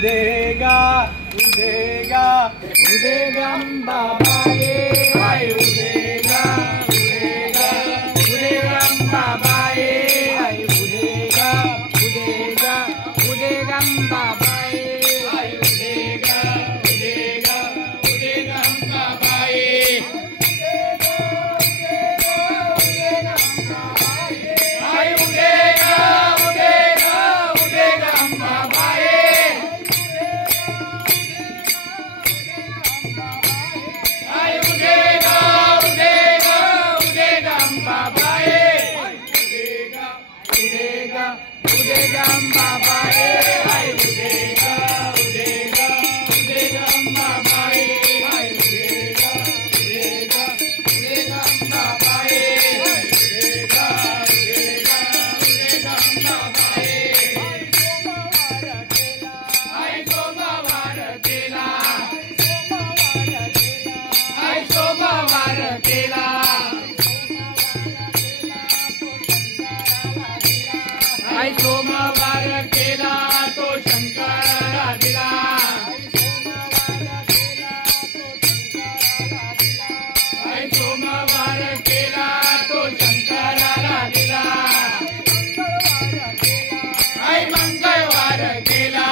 उदेगा उदेगा उदेगा अंबाबाई आई उदेगा उदेगा उदेगा अंबाबाई आई उदेगा उदेगा उदेगा अंबाबाई आई उदेगा उदेगा उदेगा अंबाबाई आई उदेगा उदेगा उदेगा अंबाबाई आई उदेगा उदेगा उदेगा अंबाबाई उदेगा उदेगा उदेगा अंबाबाई आई उदेगा उदेगा उदेगा अंबाबाई आई उदेगा उदेगा उदेगा अंबाबाई उदेगा उदेगा उदेगा अंबाबाई आई सोमवार केला आई सोमवार केला आई सोमवार केला तो शंकराला दिला आई सोमवार केला तो शंकराला दिला आई मंगळवार केला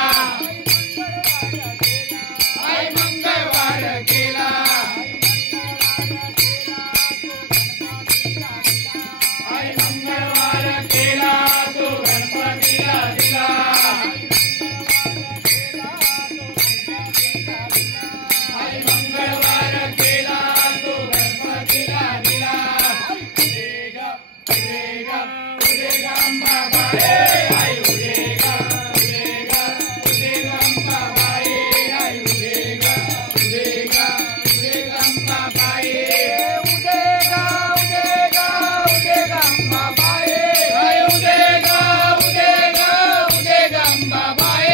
आई मंगळवार केला आई मंगळवार केला तो गणपतीला दिला आई मंगळवार केला तो गणपतीला दिला उदेगा उदेगा उदेगा अंबाबाई आई उदेगा उदेगा उदेगा अंबाबाई आई उदेगा उदेगा उदेगा अंबाबाई उदेगा उदेगा उदेगा अंबाबाई आई उदेगा उदेगा उदेगा अंबाबाई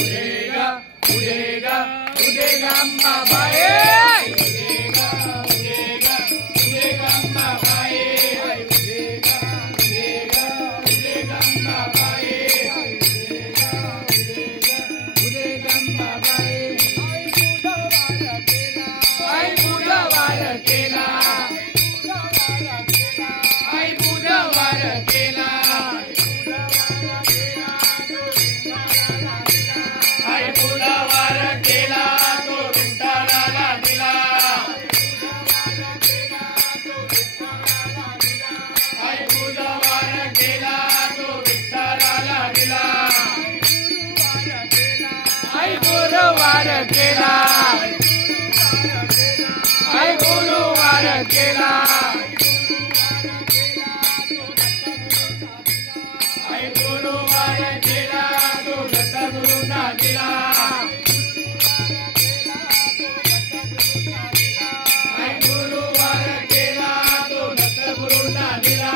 उदेगा उदेगा उदेगा अंबाबाई उदेगा उदेगा उदेगा अंबाबाई आई उदेगा उदेगा उदेगा अंबाबाई उदेगा उदेगा अंबाबाई आई बुधवार केला आई बुधवार केला आई बुधवार केला तो विठ्ठलाला दिला आई बुधवार केला तो विठ्ठलाला दिला आई गुरुवार केला आई गुरुवार केला आई गुरुवार केला तो दत्तगुरूंना दिला आई गुरुवार केला तो दत्तगुरूंना दिला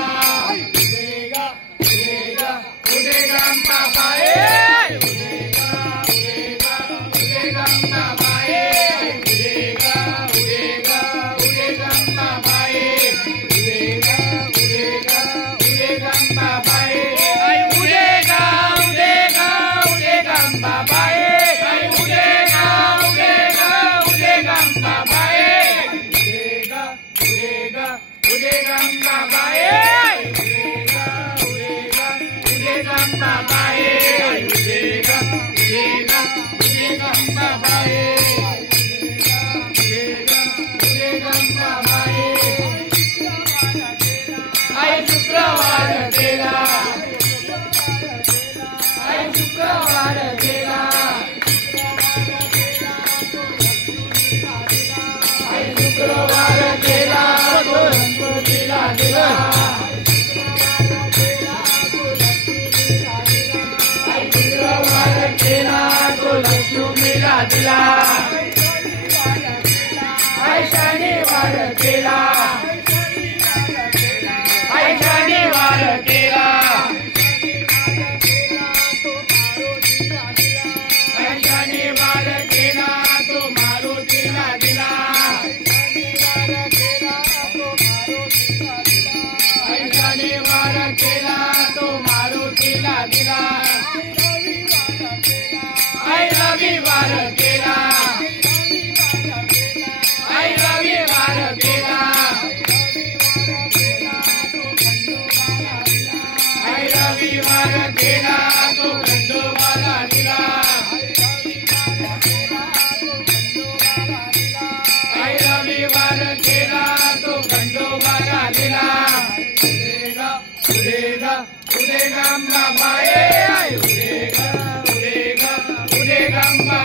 उदेगा उदेगा उदेगा अंबाबाई उदेगा उदेगा उदेगा अंबाबाई उदेगा उदेगा उदेगा अंबाबाई उदेगा उदेगा उदेगा अंबाबाई आई उदेगा उदेगा उदेगा अंबाबाई आई उदेगा उदेगा उदेगा अंबाबाई उदेगा उदेगा उदेगा अंबाबाई उदेगा उदेगा उदेगा अंबाबाई उदेगा उदेगा उदेगा अंबाबाई उदेगा उदेगा अंबाबाई आई शुक्रवार केला आई शुक्रवार केला आई शुक्रवार केला तो गणपतीला दिला आई शुक्रवार केला तो लक्ष्मीला दिला आई शनिवार केला आई शनिवार केला आई शनिवार केला तो मारुतीला दिला आई शनिवार केला तो मारुतीला दिला आई रविवार केला आई रविवार केला आई रविवार केला तो खंडोबाला दिला आई रविवार केला तो खंडोबाला दिला उदेगा उदेगा अंबा माये आई उदेगा उदेगा उदेगा अंबा